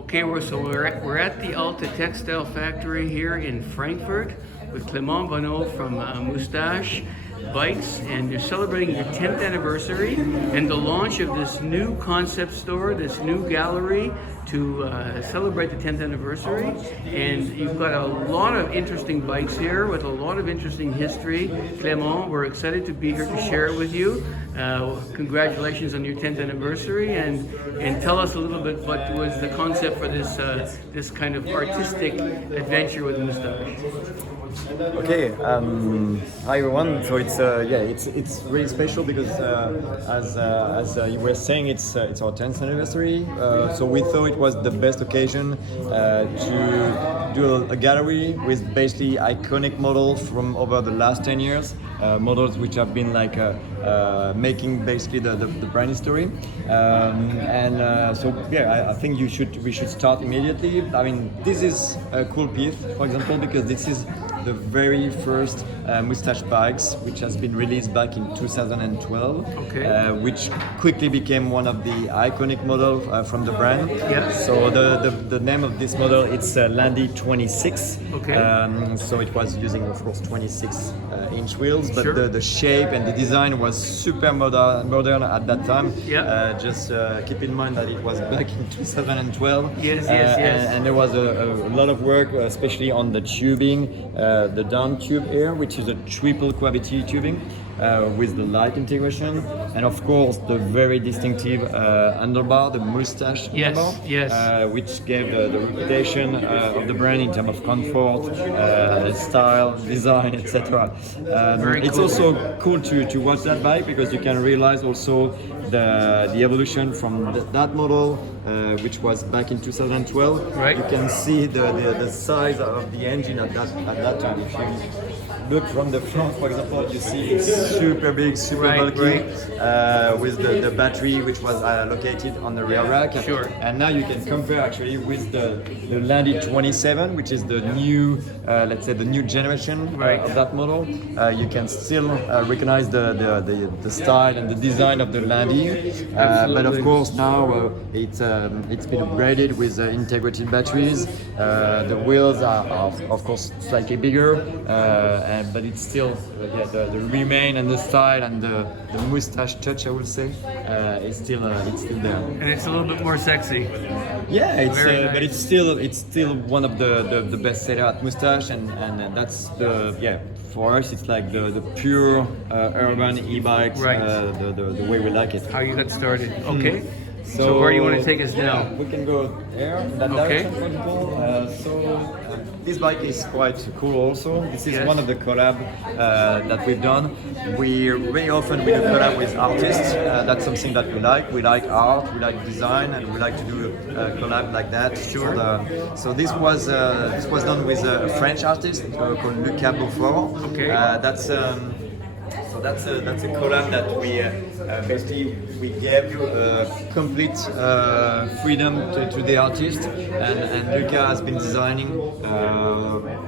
Okay, we're at the Alta Textile Factory here in Frankfurt with Clement Bonneau from Moustache Bikes, and they're celebrating their 10th anniversary and the launch of this new concept store, this new gallery to celebrate the 10th anniversary. And you've got a lot of interesting bikes here with a lot of interesting history. Clement, we're excited to be here to share it with you. Congratulations on your 10th anniversary, and tell us a little bit what was the concept for this kind of artistic adventure with Moustache. Okay, hi everyone. So it's really special because as you were saying, it's our 10th anniversary. So we thought it was the best occasion to do a gallery with basically iconic models from over the last 10 years, models which have been like making basically the brand history. I think we should start immediately. I mean, this is a cool piece, for example, because this is the very first Moustache Bikes, which has been released back in 2012, which quickly became one of the iconic models from the brand. Yeah. So the name of this model, it's Landy 26. Okay. So it was using, of course, 26-inch wheels, but Sure. the shape and the design was super modern at that time. Yeah. Just keep in mind that it was back in 2012. Yes. And there was a lot of work, especially on the tubing, the down tube here, which is a triple cavity tubing with the light integration, and of course the very distinctive handlebar, the Moustache handlebar, which gave the reputation of the brand in terms of comfort, style, design, etc. It's also cool to watch that bike because you can realize also the evolution from that model, which was back in 2012. Right. You can see the size of the engine at that time. If you look from the front, for example, you see it's super big, super bulky, with the battery which was located on the rear rack. Sure. And now you can compare actually with the Landy 27, which is the new, let's say the new generation of that model. You can still recognize the style and the design of the Landy, but of course now it's been upgraded with integrated batteries. The wheels are of course slightly bigger, but it's still the remain and the style and the moustache touch, I would say, is still there. And it's a little bit more sexy. Yeah, Nice. but it's still one of the best seller at Moustache, and that's for us it's like the pure urban e-bikes, the way we like it. How you got started? Okay. So where do you want to take us now? We can go there, that direction, for example. This bike is quite cool also. This is one of the collab that we've done. We very often do collab with artists. That's something that we like. We like art, we like design, and we like to do a collab like that. Sure. So this was done with a French artist called Lucas Beaufort. Okay. That's a collab that we basically we gave complete freedom to the artist, and Luca has been designing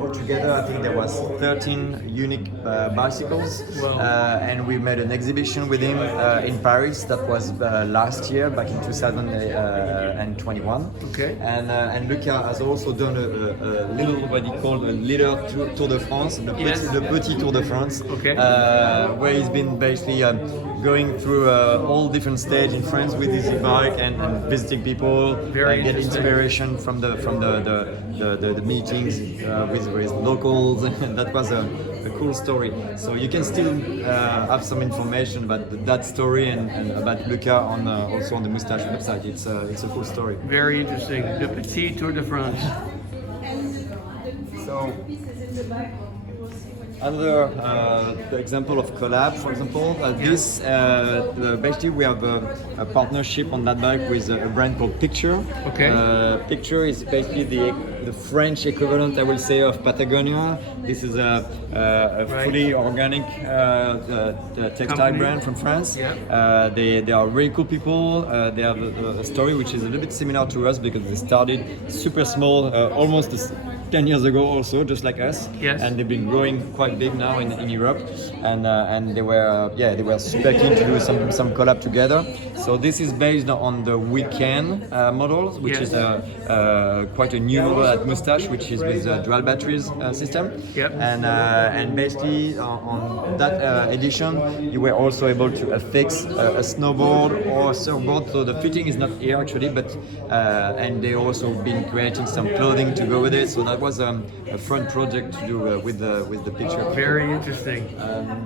altogether. I think there was 13 unique bicycles, and we made an exhibition with him in Paris. That was last year, back in 2021. Okay. And Luca has also done a little what he called a little Tour de France, the Petit Tour de France. Okay. Where he's been basically going through all different stages in France with his e-bike and visiting people, get inspiration from the meetings with locals. And that was a cool story. So you can still have some information about that story and about Luca also on the Moustache website. It's a cool story. Very interesting. The Petit Tour de France. So another example of collab, for example, this basically we have a partnership on that bike with a brand called Picture. Okay. Picture is basically the French equivalent, I will say, of Patagonia. This is a fully organic textile brand from France. Yeah. They are really cool people. They have a story which is a little bit similar to us because they started super small, almost 10 years ago also, just like us. Yes. And they've been growing quite quite big now in Europe, and they were super keen to do some collab together. So this is based on the Weekend model, which is quite a new model at Moustache, which is with dual batteries system. Yep. And basically on that edition, you were also able to affix a snowboard or a surfboard. So the fitting is not here actually, but and they also been creating some clothing to go with it. So that was a fun project to do with the picture. Very interesting.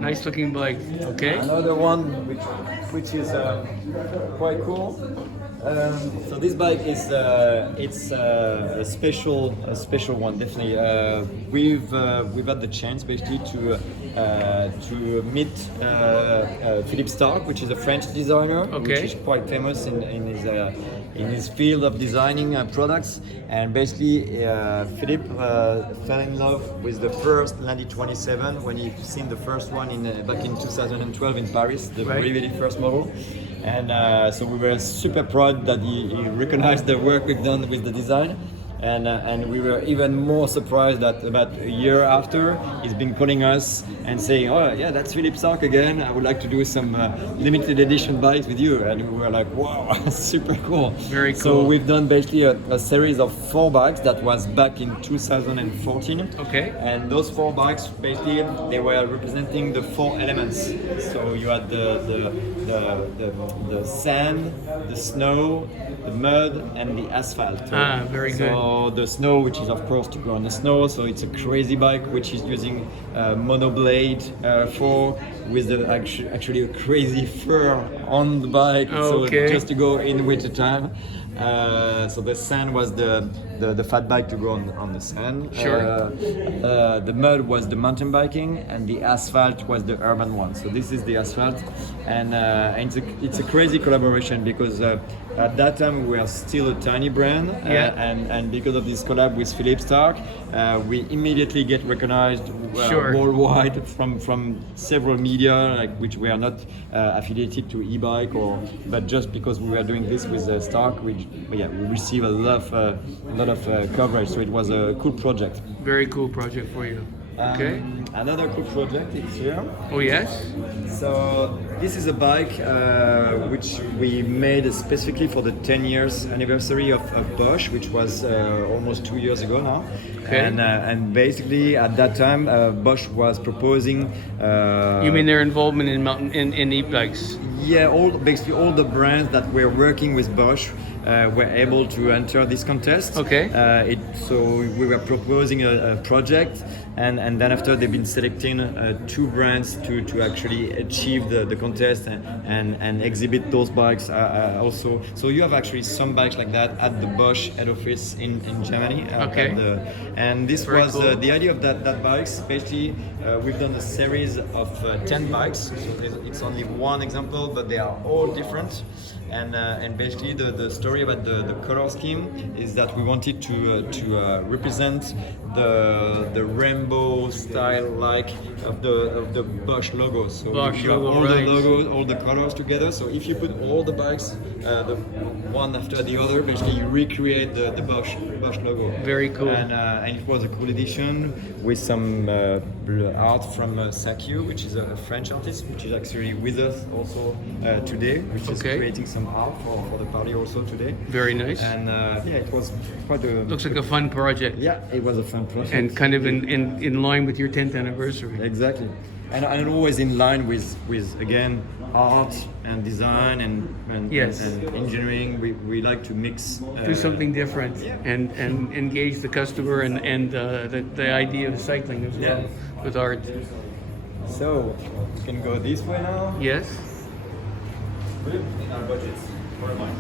Nice looking bike. Okay. Another one which is quite cool. So this bike is it's a special one definitely. We've had the chance basically to meet Philippe Starck, which is a French designer, which is quite famous in his field of designing products. And basically, Philippe fell in love with the first Landy 27 when he seen the first one back in 2012 in Paris, the very first model. And so we were super proud that he recognized the work we've done with the design. And we were even more surprised that about a year after, he's been calling us and saying, "Oh yeah, that's Philippe Starck again. I would like to do some limited edition bikes with you." And we were like, "Wow, super cool!" Very cool. So we've done basically a series of 4 bikes that was back in 2014. Okay. And those 4 bikes basically they were representing the 4 elements. So you had the sand, the snow, the mud, and the asphalt. Very good. So the snow, which is of course to go on the snow, so it's a crazy bike which is using monoblade 4 with actually a crazy fur on the bike, so just to go in winter time. So the sand was the fat bike to go on the sand. Sure. The mud was the mountain biking, and the asphalt was the urban one. So this is the asphalt, and it's a crazy collaboration because at that time we were still a tiny brand, and because of this collab with Philippe Starck, we immediately get recognized worldwide from several media, like which we are not affiliated to e-bike, but just because we were doing this with Starck, we received a lot of coverage. So it was a cool project. Very cool project for you. Okay. Another cool project is here. Oh yes. So this is a bike which we made specifically for the 10 years anniversary of Bosch, which was almost 2 years ago now. Okay. And basically at that time Bosch was proposing. You mean their involvement in e-bikes? Yeah, basically all the brands that were working with Bosch were able to enter this contest. Okay. So we were proposing a project, and then after they've been selecting 2 brands to actually achieve the contest and exhibit those bikes also. So you have actually some bikes like that at the Bosch head office in Germany. Okay. And this Very was cool. the idea of that bikes. Basically, we've done a series of 10 bikes. So it's only one example, but they are all different. And basically the story about the color scheme is that we wanted to represent the rainbow style of the Bosch logo. So Bosch you have logo, all right. the logos, all the colors together. So if you put all the bikes, the one after the other, basically you recreate the Bosch logo. Very cool. And it was a cool edition with some art from Sakio, which is a French artist, which is actually with us also today, which is creating some art for the party also today. Very nice. And it was quite a... Looks like a fun project. Yeah, it was a fun project. And kind of in line with your 10th anniversary. Exactly. And always in line with again art and design and engineering. We like to mix. Do something different and engage the customer and the idea of cycling as well with art. So we can go this way now. Yes. In our budgets for a wine.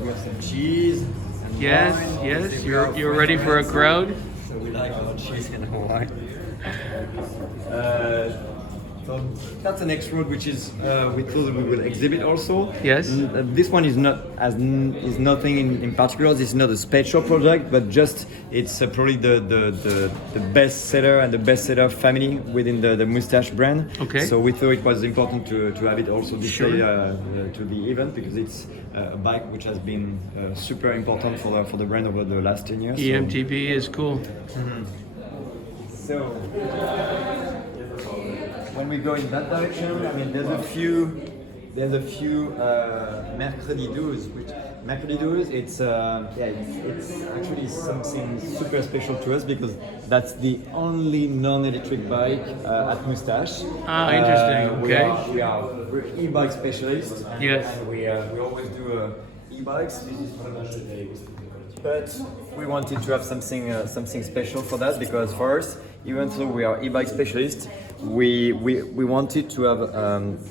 We have some cheese. And Yes. wine. Yes. Obviously, we are You're ready for a French crowd. friends, so we like our cheese and our wine. So that's the next road, which is we thought we will exhibit also. Yes. This one is nothing in particular. This is not a special project, but just it's probably the best seller and the best seller family within the Moustache brand. Okay. So we thought it was important to have it also displayed to the event because it's a bike which has been super important for the brand over the last 10 years. EMTB is cool. So when we go in that direction, I mean, there's a few mercredi douze, which mercredi douze, it's actually something super special to us because that's the only non-electric bike at Moustache. Ah, interesting. Okay. We're e-bike specialists. Yes. And we always do e-bikes. But we wanted to have something special for that because for us, even though we are e-bike specialists, we wanted to have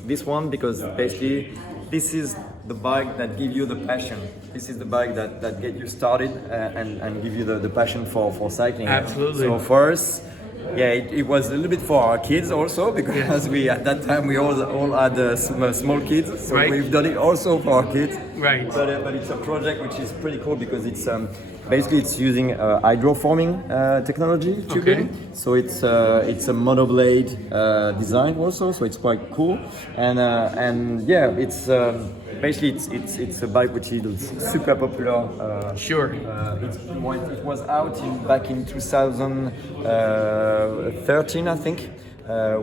this one because basically this is the bike that gives you the passion. This is the bike that get you started and give you the passion for cycling. Absolutely. So for us, yeah, it was a little bit for our kids also because we at that time we all had small kids, so right. we've done it also for our kids. Right. But it's a project which is pretty cool because it's basically it's using hydroforming technology tubing. Okay. So it's a monoblade design also, so it's quite cool. And yeah, it's basically it's a bike which is super popular. Sure. It was out back in 2013, I think.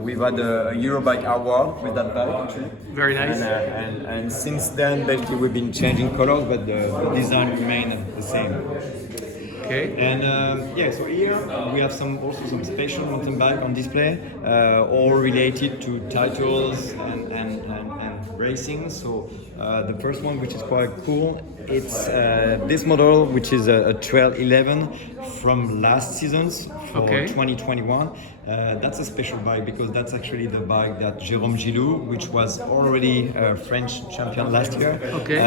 We've had a Eurobike award with that bike actually. Very nice. And since then, basically, we've been changing colors, but the design remained the same. Okay. And yeah, so here we have also some special mountain bike on display, all related to titles and racing. So the first one, which is quite cool, it's this model, which is a Trail 11 from last seasons for 2021. That's a special bike because that's actually the bike that Jérôme Gilou, which was already a French champion last year. Okay.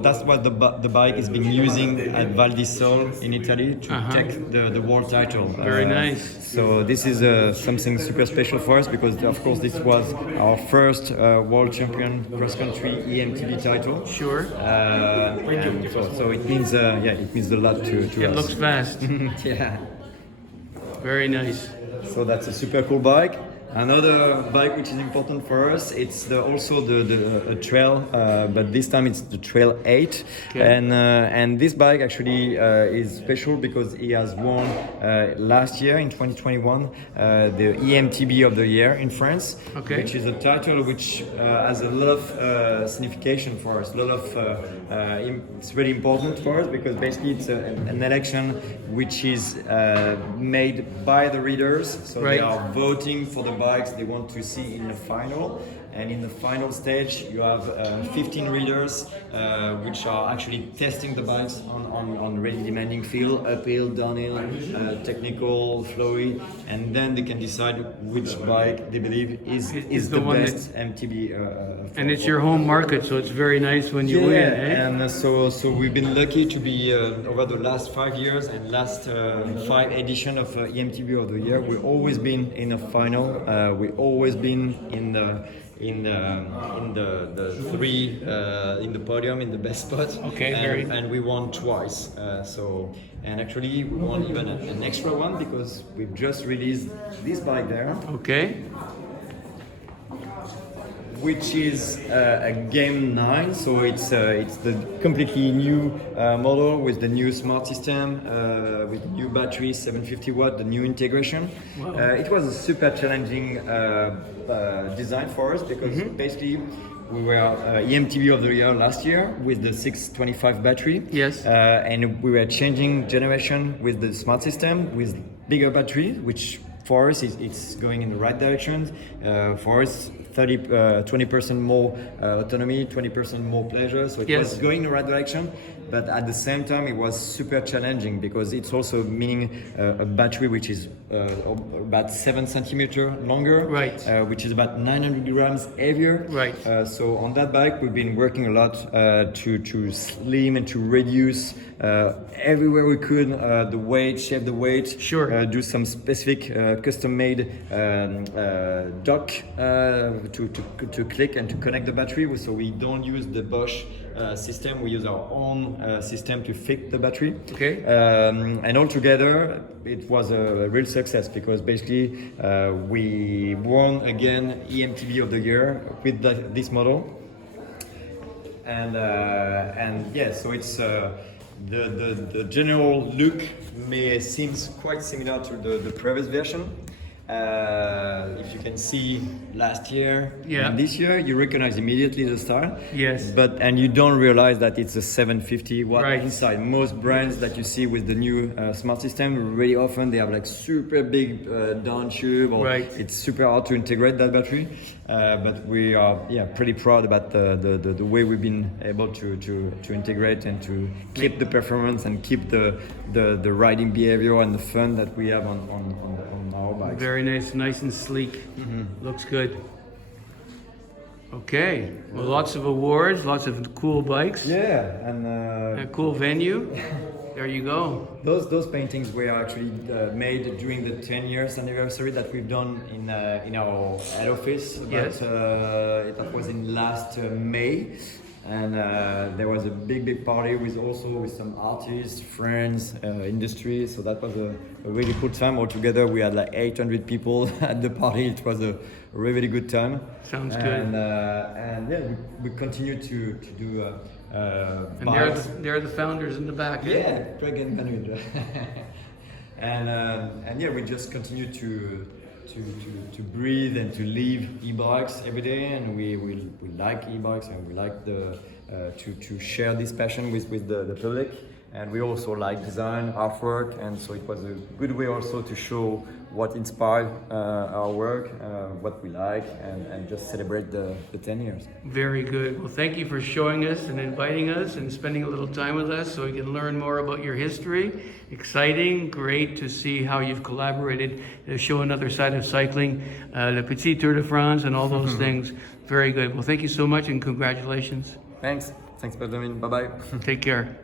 That's what the bike is being using at Val di Sole in Italy to take the world title. Very nice. So this is something super special for us because of course this was our first world champion cross country EMTB title. Sure. So it means it means a lot to us. It looks fast. Yeah. Very nice. So that's a super cool bike. Another bike which is important for us, it's also the trail, but this time it's the Trail 8. Okay. And this bike actually is special because he has won last year in 2021 the EMTB of the year in France, which is a title which has a lot of signification for us. It's really important for us because basically it's an election which is made by the readers, so they are voting for the bikes they want to see in the final. And in the final stage, you have 15 readers which are actually testing the bikes on really demanding field, uphill, downhill, technical, flowy, and then they can decide which bike they believe is the best MTB. And it's your home market, so it's very nice when you win. And so we've been lucky to be over the last 5 years and last 5 edition of EMTB of the year. We've always been in a final. We've always been in the three in the podium in the best spot. And we won twice. And actually we won even an extra one because we've just released this bike there. Okay. Which is a Game 9, so it's the completely new model with the new smart system, with the new battery, 750 watt, the new integration. Wow. It was a super challenging design for us because basically we were EMTB of the year last year with the 625 battery. Yes. And we were changing generation with the smart system with bigger battery, which for us it's going in the right direction. For us, 20% more autonomy, 20% more pleasure. So it was going in the right direction, but at the same time it was super challenging because it's also meaning a battery which is about 7 centimeters longer, which is about 900 grams heavier. So on that bike we've been working a lot to slim and to reduce everywhere we could the weight, shape the weight, do some specific custom-made dock to click and to connect the battery. So we don't use the Bosch system, we use our own system to fit the battery. And altogether it was a real success because basically we won again EMTB of the year with this model. And yeah, so it's the general look may seems quite similar to the previous version. If you can see last year and this year, you recognize immediately the style. Yes. And you don't realize that it's a 750 watt Right. inside. Most brands that you see with the new smart system, really often they have like super big down tube, or Right. it's super hard to integrate that battery. But we are pretty proud about the way we've been able to integrate and to keep the performance and keep the riding behavior and the fun that we have on our bikes. Very nice and sleek. Looks good. Okay, well, lots of awards, lots of cool bikes, Yeah, and a cool venue. There you go. those paintings were actually made during the 10 years anniversary that we've done in our head office. Yes. That was in last May. And there was a big party with some artists, friends, industry. So that was a really cool time. Altogether, we had like 800 people at the party. It was a really good time. Sounds good. And yeah, we continue to do. And bikes. they're the founders in the back. Yeah, Craig and Benoit. And yeah, we just continue to breathe and to live e-bikes every day, and we like e-bikes, and we like to share this passion with the public, and we also like design, artwork, and so it was a good way also to show what inspired our work, what we like, and just celebrate the 10 years. Very good. Well, thank you for showing us and inviting us and spending a little time with us so we can learn more about your history. Exciting, great to see how you've collaborated to show another side of cycling, Le Petit Tour de France and all those things. Very good. Well, thank you so much and congratulations. Thanks, Benjamin. Bye-bye. Take care.